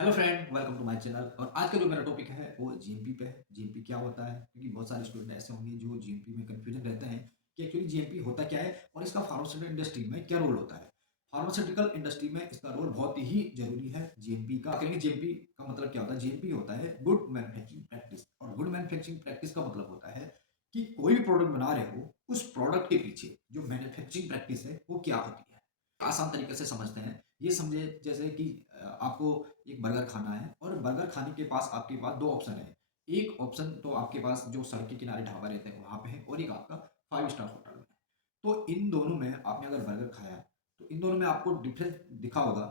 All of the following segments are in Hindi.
Hello friend, welcome to my channel. और आज का जो मेरा टॉपिक है वो जीएमपी पे है। जीएमपी क्या होता है? क्योंकि बहुत सारे स्टूडेंट ऐसे होंगे जो जीएमपी में कंफ्यूजन रहते हैं कि एक्चुअली जीएमपी होता क्या है और इसका फार्मास्यूटिकल इंडस्ट्री में क्या रोल होता है। फार्मास्यूटिकल इंडस्ट्री में इसका रोल बहुत ही जरूरी है। जीएमपी का करेंगे, जीएमपी का मतलब क्या होता है? जीएमपी होता है गुड मैन्युफैक्चरिंग प्रैक्टिस, और गुड मैन्युफैक्चरिंग प्रैक्टिस का मतलब होता है कि कोई भी प्रोडक्ट बना रहे हो, उस प्रोडक्ट के पीछे जो मैन्युफैक्चरिंग प्रैक्टिस है वो क्या होती है। आसान तरीके से समझते हैं। ये समझे जैसे कि आपको एक बर्गर खाना है और बर्गर खाने के पास आपके पास 2 ऑप्शन है। एक ऑप्शन तो आपके पास जो सड़क के किनारे ढाबा रहते हैं वहाँ पे है, और एक आपका 5 स्टार होटल में है। तो इन दोनों में आपने अगर बर्गर खाया, तो इन दोनों में आपको डिफरेंस दिखा होगा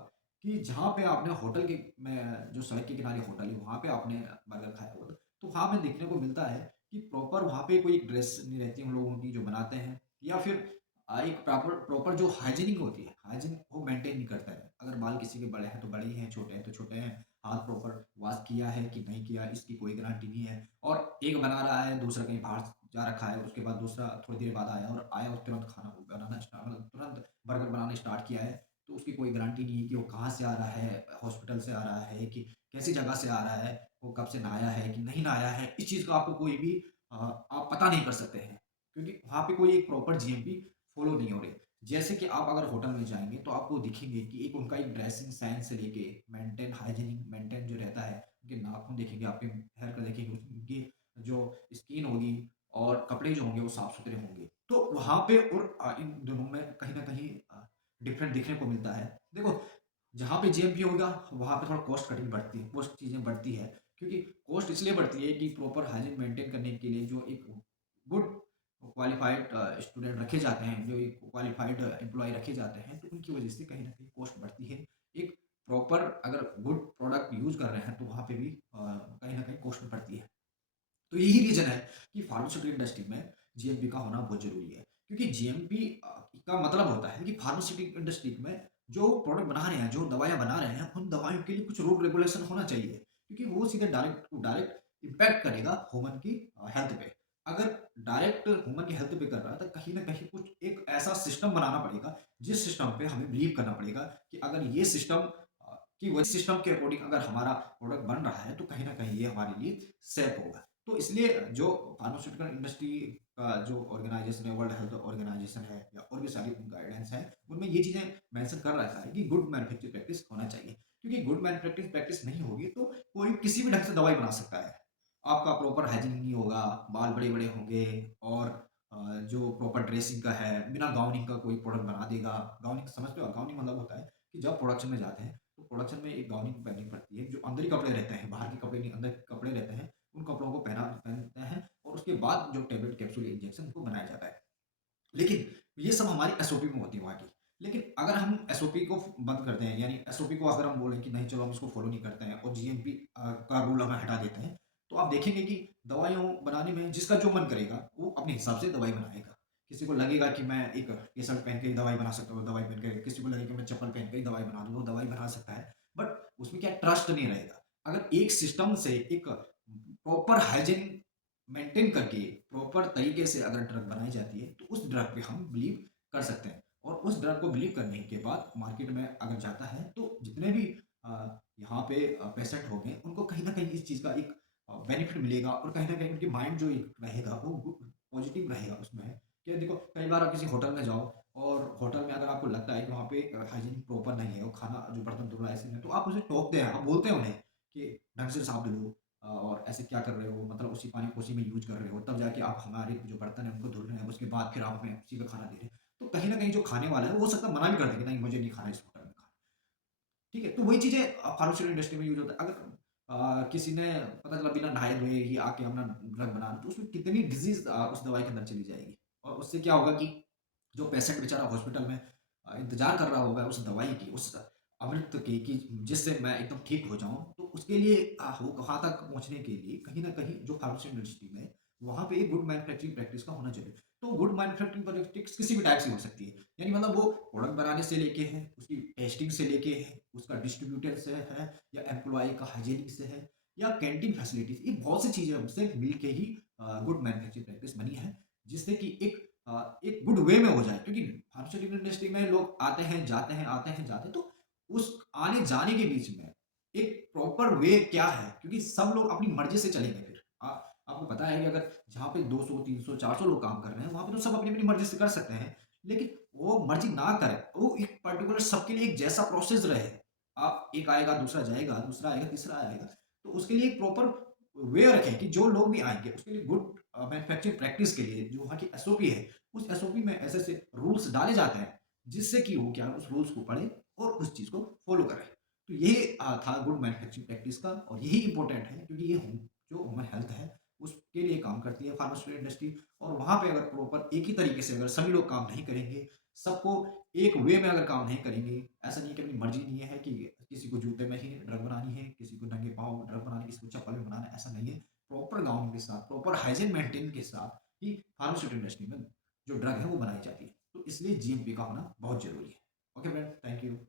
कि जहाँ पे आपने होटल के में जो सड़क के किनारे होटल है वहाँ पे आपने बर्गर खाया होगा, तो वहाँ में देखने को मिलता है कि प्रॉपर वहाँ पे कोई ड्रेस नहीं रहती उन लोगों की जो बनाते हैं, या फिर एक प्रॉपर प्रॉपर जो हाइजीनिक होती है, हाइजीन वो मेंटेन नहीं करता है। अगर बाल किसी के बड़े हैं तो बड़े ही हैं, छोटे हैं तो छोटे हैं, हाथ प्रॉपर वॉश किया है कि नहीं किया इसकी कोई गारंटी नहीं है। और एक बना रहा है, दूसरा कहीं बाहर जा रखा है, उसके बाद दूसरा थोड़ी देर बाद आया और तुरंत खाना बनाना स्टार्ट, मतलब तुरंत बर्गर बनाना स्टार्ट किया है। तो उसकी कोई गारंटी नहीं है कि वो कहाँ से आ रहा है, हॉस्पिटल से आ रहा है कि कैसी जगह से आ रहा है, वो कब से नहाया है कि नहीं नहाया है। इस चीज़ का आपको कोई भी आप पता नहीं कर सकते हैं, क्योंकि वहाँ पे कोई एक प्रॉपर जीएमपी फॉलो नहीं हो रही। जैसे कि आप अगर होटल में जाएँगे तो आपको दिखेंगे कि एक उनका एक ड्रेसिंग सेंस से लेके मेंटेन हाइजीनिक मेंटेन जो रहता है, उनके नाखून देखेंगे, आपके हेयर कट देखेंगे, उनकी जो स्किन होगी और कपड़े जो होंगे वो साफ-सुथरे होंगे। तो वहाँ पे और इन दोनों में कहीं न कहीं डिफरेंट दिखने को मिलता है। देखो, जहाँ पे जीएमपी होगा वहाँ पे थोड़ा कॉस्ट कटिंग बढ़ती है, कॉस्ट चीज़ें बढ़ती है, क्योंकि कॉस्ट इसलिए बढ़ती है कि प्रॉपर हाइजीन मेंटेन करने के लिए जो एक गुड क्वालिफाइड स्टूडेंट रखे जाते हैं, जो एक क्वालिफाइड एम्प्लॉयी रखे जाते हैं, तो उनकी वजह से कहीं न कहीं कॉस्ट बढ़ती है। एक प्रॉपर अगर गुड प्रोडक्ट यूज़ कर रहे हैं तो वहाँ पे भी कहीं न कहीं कॉस्ट बढ़ती है। तो यही रीज़न है कि फार्मास्यूटिकल इंडस्ट्री में जीएमपी का होना बहुत ज़रूरी है। क्योंकि जीएमपी का मतलब होता है कि फार्मास्यूटिकल इंडस्ट्री में जो प्रोडक्ट बना रहे हैं, जो दवाइयाँ बना रहे हैं, उन दवाइयों के लिए कुछ रूल रेगुलेशन होना चाहिए। क्योंकि वो सीधे डायरेक्ट टू डायरेक्ट इम्पैक्ट करेगा ह्यूमन की हेल्थ पे। अगर डायरेक्ट ह्यूमन की हेल्थ पे कर रहा है, तो कहीं न कहीं कुछ एक ऐसा सिस्टम बनाना पड़ेगा, जिस सिस्टम पे हमें बिलीव करना पड़ेगा कि अगर ये सिस्टम कि वही सिस्टम के अकॉर्डिंग अगर हमारा प्रोडक्ट बन रहा है, तो कहीं न कहीं ये हमारे लिए सेफ होगा। तो इसलिए जो फार्मास्यूटिकल इंडस्ट्री का जो ऑर्गेनाइजेशन है, वर्ल्ड हेल्थ ऑर्गेनाइजेशन है या और भी सारी गाइडेंस हैं, उनमें ये चीज़ें मेंशन कर रखा है कि गुड मैन्युफैक्चरिंग प्रैक्टिस होना चाहिए। क्योंकि गुड मैन्युफैक्चरिंग प्रैक्टिस नहीं होगी तो कोई किसी भी ढंग से दवाई बना सकता है। आपका प्रॉपर हाइजीन नहीं होगा, बाल बड़े-बड़े होंगे, और जो प्रॉपर ड्रेसिंग का है, बिना गाउनिंग का कोई प्रोडक्ट बना देगा। गाउनिंग समझते हो? गाउनिंग मतलब होता है कि जब प्रोडक्शन में जाते हैं, तो प्रोडक्शन में एक गाउनिंग पहननी पड़ती है, जो अंदर ही कपड़े रहते हैं, बाहर के कपड़े नहीं, अंदर के कपड़े रहते हैं। उन कपड़ों को पहनते हैं और उसके बाद जो टैबलेट, कैप्सूल, इंजेक्शन उनको बनाया जाता है। लेकिन ये सब हमारी एसओपी में होती है वहाँ की। लेकिन अगर हम एसओपी को बंद करते हैं, यानी एसओपी को अगर हम बोलें कि नहीं चलो हम इसको फॉलो नहीं करते हैं और जीएमपी का रूल हम हटा देते हैं, तो आप देखेंगे कि दवाइयों बनाने में जिसका जो मन करेगा, वो अपने हिसाब से दवाई बनाएगा। किसी को लगेगा कि मैं एक टी-शर्ट पहन के ही दवाई बना सकता हूँ, दवाई पहन के, किसी को लगेगा कि मैं चप्पल पहन के ही दवाई बना दूँ, वो दवाई बना सकता है। बट उसमें क्या ट्रस्ट नहीं रहेगा। अगर एक सिस्टम से एक प्रॉपर हाइजीन मेंटेन करके प्रॉपर तरीके से अगर ड्रग बनाई जाती है, तो उस ड्रग पे हम बिलीव कर सकते हैं। और उस ड्रग को बिलीव करने के बाद मार्केट में अगर जाता है, तो जितने भी यहाँ पे पेशेंट होंगे उनको कहीं न कहीं इस चीज़ का एक बेनिफिट मिलेगा, और कहीं न कहीं उनके माइंड जो एक रहेगा वो पॉजिटिव रहेगा उसमें। कि देखो, कई बार आप किसी होटल में जाओ और होटल में अगर आपको लगता है कि वहाँ पे हाइजीन प्रॉपर नहीं है, वो खाना जो बर्तन धुल रहा है ऐसे नहीं है, तो आप उसे टोकते हैं, आप बोलते हैं उन्हें कि ढंग से साफ धुलो, और ऐसे क्या कर रहे हो, मतलब उसी पानी को उसी में यूज़ कर रहे हो, तब जाके आप हमारे जो बर्तन हैं उनको धुल रहे हैं, उसके बाद फिर आप हमें उसी का खाना दे रहे हैं। तो कहीं न कहीं जो खाने वाला है वो हो सकता है मना भी कर दे कि नहीं, मुझे नहीं खाना इस होटल में खाना। ठीक है? तो वही चीज़ें फार्मास्यूटिकल इंडस्ट्री में यूज़ होता है। अगर किसी ने पता चला बिना नहाए-धोए ही आके अपना ड्रग बना रहा है, तो उसमें कितनी डिज़ीज़ उस दवाई के अंदर चली जाएगी। और उससे क्या होगा कि जो पेशेंट बेचारा हॉस्पिटल में इंतज़ार कर रहा होगा उस दवाई की, उस अमृत की कि जिससे मैं एकदम ठीक हो जाऊँ, तो उसके लिए वो वहाँ तक पहुँचने के लिए कहीं न कहीं जो फार्मास्यूटिकल इंडस्ट्री में, वहाँ पे एक गुड मैन्युफैक्चरिंग प्रैक्टिस का होना ज़रूरी है। तो गुड मैन्युफैक्चरिंग प्रैक्टिस किसी भी टाइप से हो सकती है। यानी मतलब वो प्रोडक्ट बनाने से लेके है, उसकी टेस्टिंग से लेके है, उसका डिस्ट्रीब्यूटर से है, या एम्प्लॉयी का हाइजीनिक से है, या कैंटीन फैसिलिटीज़, ये बहुत सी चीज़ें हमसे मिल के ही गुड मैन्युफैक्चरिंग प्रैक्टिस बनी है। जिससे कि एक गुड वे में हो जाए, क्योंकि फार्मास्यूटिकल इंडस्ट्री में लोग आते हैं, जाते हैं, आते हैं, जाते हैं, तो उस आने-जाने के बीच में एक प्रॉपर वे क्या है? क्योंकि सब लोग अपनी मर्ज़ी से चलेंगे फिर। आपको पता है कि अगर जहाँ पे 200, 300, 400 लोग काम कर रहे हैं, वहाँ पे तो सब अपनी-अपनी मर्ज़ी से कर सकते हैं। लेकिन वो मर्ज़ी ना करें, वो एक पर्टिकुलर सबके लिए एक जैसा प्रोसेस रहे। एक आएगा, दूसरा जाएगा, दूसरा आएगा, तीसरा आएगा। तो उसके लिए एक प्रॉपर वे रखें कि जो लोग भी आएँगे, उसके लिए गुड मैन्युफैक्चरिंग प्रैक्टिस के लिए जो वहाँ की एसओपी है, उस एसओपी में ऐसे-ऐसे रूल्स डाले जाते हैं, जिससे कि वो क्या है, उस रूल्स को पढ़ें और उस चीज़ को फ़ॉलो करें। तो ये था गुड मैन्युफैक्चरिंग प्रैक्टिस का और यही इम्पोर्टेंट है क्योंकि ये जो ह्यूमन हेल्थ है उसके लिए काम करती है फार्मास्यूटिकल इंडस्ट्री। और वहाँ पे अगर प्रॉपर एक ही तरीके से अगर सभी लोग काम नहीं करेंगे, सबको एक वे में अगर काम नहीं करेंगे, ऐसा नहीं है कि अपनी मर्जी नहीं है कि किसी को जूते में ही ड्रग बनानी है, किसी को नंगे पाँव ड्रग बनानी है, किसी को चप्पल में बनाना है, ऐसा नहीं है। प्रॉपर गाउन के साथ, प्रॉपर हाइजीन मेंटेन के साथ ही फार्मास्यूटिकल इंडस्ट्री में जो ड्रग है वो बनाई जाती है। तो इसलिए जीएमपी का होना बहुत ज़रूरी है। Okay friend, thank you.